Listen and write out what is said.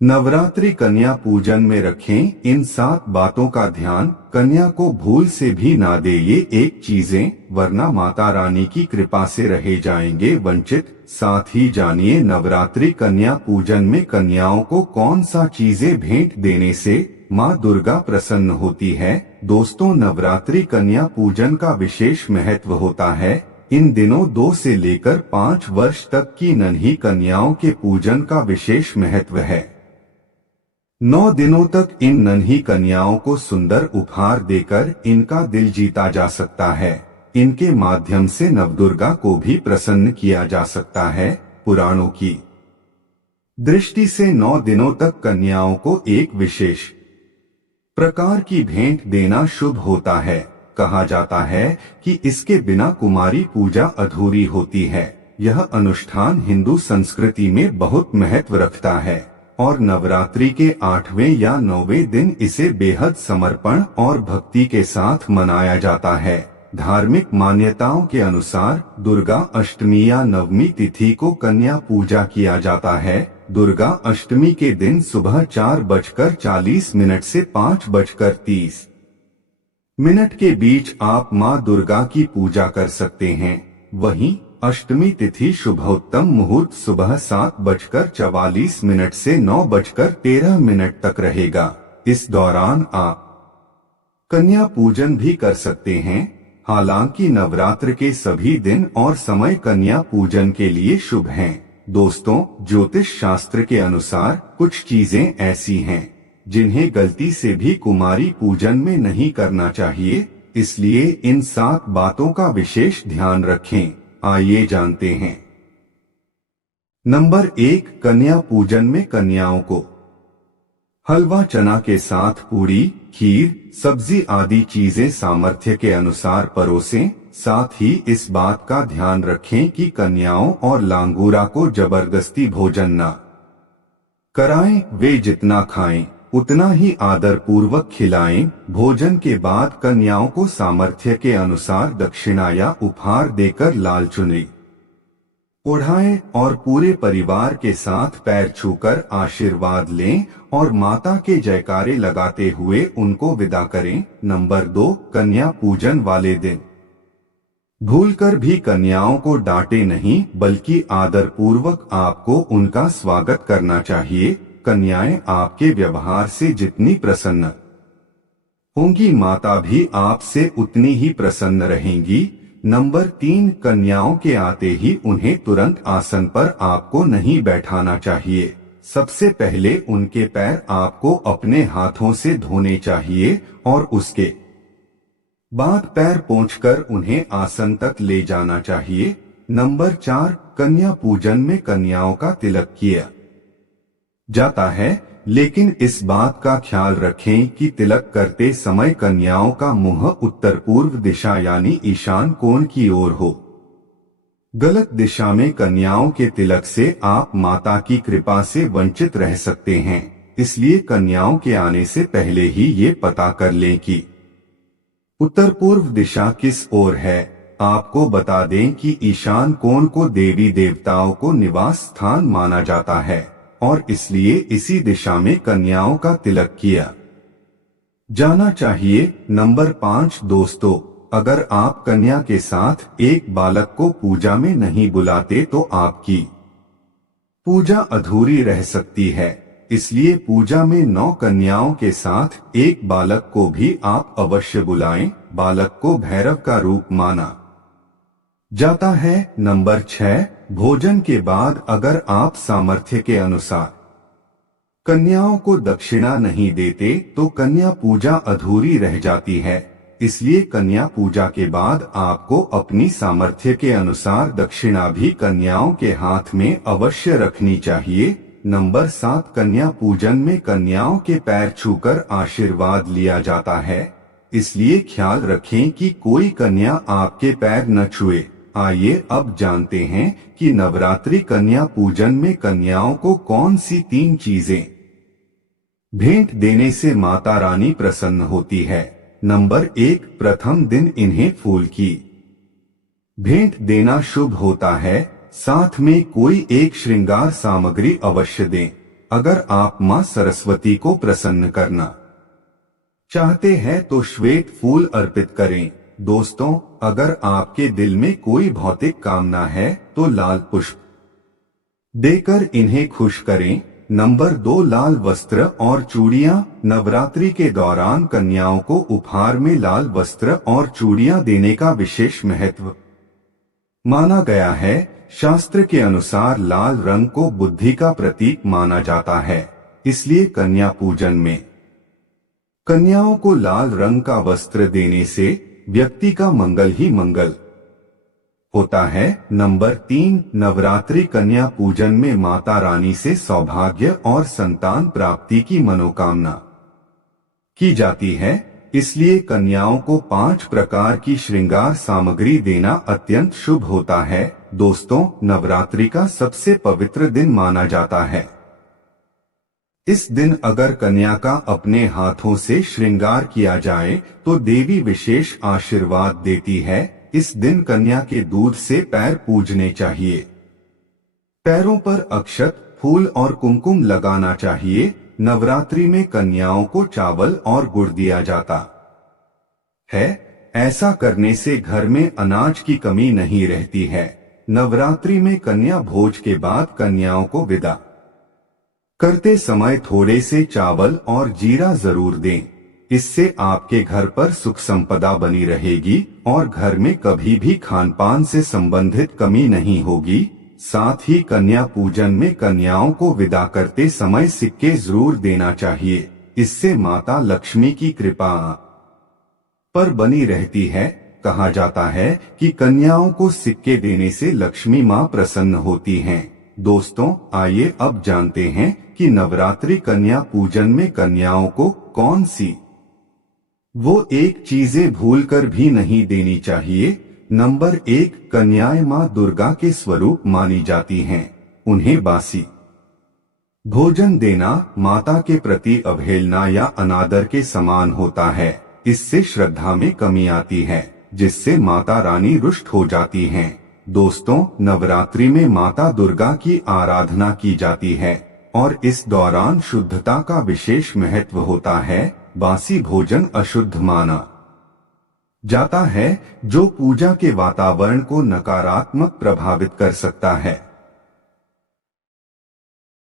नवरात्रि कन्या पूजन में रखें इन 7 बातों का ध्यान। कन्या को भूल से भी ना दे ये एक चीजें, वरना माता रानी की कृपा से रहे जाएंगे वंचित। साथ ही जानिए नवरात्रि कन्या पूजन में कन्याओं को कौन सा चीजें भेंट देने से माँ दुर्गा प्रसन्न होती है। दोस्तों, नवरात्रि कन्या पूजन का विशेष महत्व होता है। इन दिनों 2 से लेकर 5 वर्ष तक की नन्ही कन्याओं के पूजन का विशेष महत्व है। 9 दिनों तक इन नन्ही कन्याओं को सुंदर उपहार देकर इनका दिल जीता जा सकता है। इनके माध्यम से नवदुर्गा को भी प्रसन्न किया जा सकता है। पुराणों की दृष्टि से 9 दिनों तक कन्याओं को एक विशेष प्रकार की भेंट देना शुभ होता है। कहा जाता है कि इसके बिना कुमारी पूजा अधूरी होती है। यह अनुष्ठान हिंदू संस्कृति में बहुत महत्व रखता है और नवरात्रि के 8वें या 9वें दिन इसे बेहद समर्पण और भक्ति के साथ मनाया जाता है। धार्मिक मान्यताओं के अनुसार दुर्गा अष्टमी या नवमी तिथि को कन्या पूजा किया जाता है। दुर्गा अष्टमी के दिन सुबह 4:40 से 5:30 के बीच आप माँ दुर्गा की पूजा कर सकते हैं। वहीं अष्टमी तिथि शुभोत्तम मुहूर्त सुबह 7:44 से 9:13 तक रहेगा। इस दौरान आप कन्या पूजन भी कर सकते हैं। हालांकि नवरात्र के सभी दिन और समय कन्या पूजन के लिए शुभ हैं। दोस्तों, ज्योतिष शास्त्र के अनुसार कुछ चीजें ऐसी हैं जिन्हें गलती से भी कुमारी पूजन में नहीं करना चाहिए, इसलिए इन 7 बातों का विशेष ध्यान रखें। आइए जानते हैं। नंबर 1, कन्या पूजन में कन्याओं को हलवा चना के साथ पूरी, खीर, सब्जी आदि चीजें सामर्थ्य के अनुसार परोसें। साथ ही इस बात का ध्यान रखें कि कन्याओं और लांगूरा को जबरदस्ती भोजन न कराएं। वे जितना खाएं उतना ही आदर पूर्वक खिलाएं। भोजन के बाद कन्याओं को सामर्थ्य के अनुसार दक्षिणा या उपहार देकर लाल चुनरी ओढ़ाएं और पूरे परिवार के साथ पैर छूकर आशीर्वाद लें और माता के जयकारे लगाते हुए उनको विदा करें। नंबर 2, कन्या पूजन वाले दिन भूलकर भी कन्याओं को डांटे नहीं, बल्कि आदर पूर्वक आपको उनका स्वागत करना चाहिए। कन्याएं आपके व्यवहार से जितनी प्रसन्न होंगी, माता भी आपसे उतनी ही प्रसन्न रहेंगी। नंबर 3, कन्याओं के आते ही उन्हें तुरंत आसन पर आपको नहीं बैठाना चाहिए। सबसे पहले उनके पैर आपको अपने हाथों से धोने चाहिए और उसके बाद पैर पोंछकर उन्हें आसन तक ले जाना चाहिए। नंबर 4, कन्या पूजन में कन्याओं का तिलक किया जाता है, लेकिन इस बात का ख्याल रखें कि तिलक करते समय कन्याओं का मुंह उत्तर पूर्व दिशा यानी ईशान कोण की ओर हो। गलत दिशा में कन्याओं के तिलक से आप माता की कृपा से वंचित रह सकते हैं। इसलिए कन्याओं के आने से पहले ही ये पता कर लें कि उत्तर पूर्व दिशा किस ओर है। आपको बता दें कि ईशान कोण को देवी देवताओं को निवास स्थान माना जाता है और इसलिए इसी दिशा में कन्याओं का तिलक किया जाना चाहिए। नंबर 5, दोस्तों, अगर आप कन्या के साथ एक बालक को पूजा में नहीं बुलाते तो आपकी पूजा अधूरी रह सकती है। इसलिए पूजा में 9 कन्याओं के साथ एक बालक को भी आप अवश्य बुलाएं। बालक को भैरव का रूप माना जाता है। नंबर 6, भोजन के बाद अगर आप सामर्थ्य के अनुसार कन्याओं को दक्षिणा नहीं देते तो कन्या पूजा अधूरी रह जाती है। इसलिए कन्या पूजा के बाद आपको अपनी सामर्थ्य के अनुसार दक्षिणा भी कन्याओं के हाथ में अवश्य रखनी चाहिए। नंबर 7, कन्या पूजन में कन्याओं के पैर छूकर आशीर्वाद लिया जाता है। इसलिए ख्याल रखें कि कोई कन्या आपके पैर न छुए। आइए अब जानते हैं कि नवरात्रि कन्या पूजन में कन्याओं को कौन सी 3 चीजें भेंट देने से माता रानी प्रसन्न होती है। नंबर 1, प्रथम दिन इन्हें फूल की भेंट देना शुभ होता है। साथ में कोई एक श्रृंगार सामग्री अवश्य दें। अगर आप मां सरस्वती को प्रसन्न करना चाहते हैं तो श्वेत फूल अर्पित करें। दोस्तों, अगर आपके दिल में कोई भौतिक कामना है तो लाल पुष्प देकर इन्हें खुश करें। नंबर 2, लाल वस्त्र और चूड़ियां। नवरात्रि के दौरान कन्याओं को उपहार में लाल वस्त्र और चूड़ियां देने का विशेष महत्व माना गया है। शास्त्र के अनुसार लाल रंग को बुद्धि का प्रतीक माना जाता है, इसलिए कन्या पूजन में कन्याओं को लाल रंग का वस्त्र देने से व्यक्ति का मंगल ही मंगल होता है। नंबर 3, नवरात्रि कन्या पूजन में माता रानी से सौभाग्य और संतान प्राप्ति की मनोकामना की जाती है, इसलिए कन्याओं को 5 प्रकार की श्रृंगार सामग्री देना अत्यंत शुभ होता है। दोस्तों, नवरात्रि का सबसे पवित्र दिन माना जाता है। इस दिन अगर कन्या का अपने हाथों से श्रृंगार किया जाए तो देवी विशेष आशीर्वाद देती है। इस दिन कन्या के दूध से पैर पूजने चाहिए। पैरों पर अक्षत, फूल और कुमकुम लगाना चाहिए। नवरात्रि में कन्याओं को चावल और गुड़ दिया जाता है। ऐसा करने से घर में अनाज की कमी नहीं रहती है। नवरात्रि में कन्या भोज के बाद कन्याओं को विदा करते समय थोड़े से चावल और जीरा जरूर दें। इससे आपके घर पर सुख संपदा बनी रहेगी और घर में कभी भी खान पान से संबंधित कमी नहीं होगी। साथ ही कन्या पूजन में कन्याओं को विदा करते समय सिक्के जरूर देना चाहिए। इससे माता लक्ष्मी की कृपा पर बनी रहती है। कहा जाता है कि कन्याओं को सिक्के देने से लक्ष्मी मां प्रसन्न होती हैं। दोस्तों, आइए अब जानते हैं कि नवरात्रि कन्या पूजन में कन्याओं को कौन सी वो एक चीजें भूलकर भी नहीं देनी चाहिए। नंबर 1, कन्याएं मां दुर्गा के स्वरूप मानी जाती हैं। उन्हें बासी भोजन देना माता के प्रति अवहेलना या अनादर के समान होता है। इससे श्रद्धा में कमी आती है, जिससे माता रानी रुष्ट हो जाती हैं। दोस्तों, नवरात्रि में माता दुर्गा की आराधना की जाती है और इस दौरान शुद्धता का विशेष महत्व होता है। बासी भोजन अशुद्ध माना जाता है, जो पूजा के वातावरण को नकारात्मक प्रभावित कर सकता है।